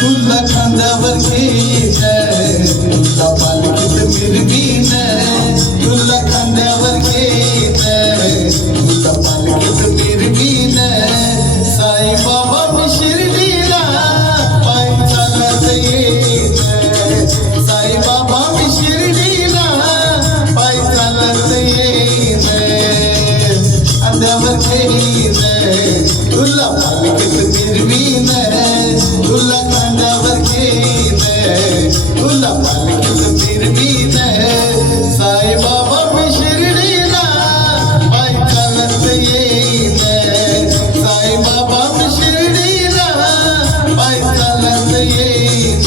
तुला खांद्यावर घेईन, तुला पालखीत मिरवीन, तुला खांद्यावर घेईन, तुला पालखीत मिरवीन. साईबाबा मी शिर्डीला पायी चालत येईन, साईबाबा मी शिर्डीला पायी चालत येईन. खांद्यावर घेईन, तुला पालखीत मिरवीन, तुला खांद्यावर घेईन, तुला पालखीत मिरवीन. साईबाबा मी शिर्डीला पायी चालत येईन, साईबाबा मी शिर्डीला पायी चालत येईन.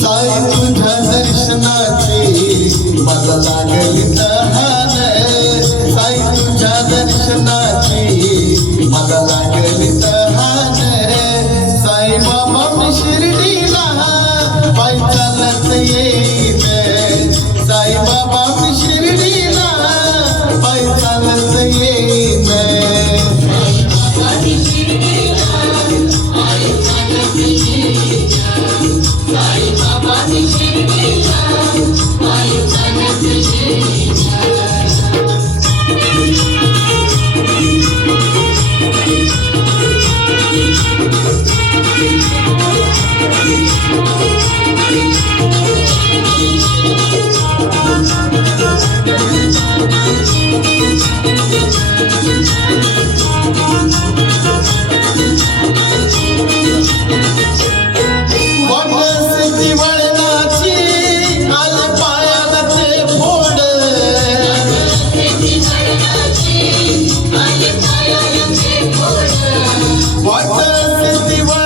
साई तुझ्या दर्शनाची मला लागली तहान, साई तुझ्या दर्शनाची मला लागली तहान. साईबाबा मी शिर्डीला पायी चालत येईन, साईबाबा मी शिर्डीला पायी चालत येईन. What the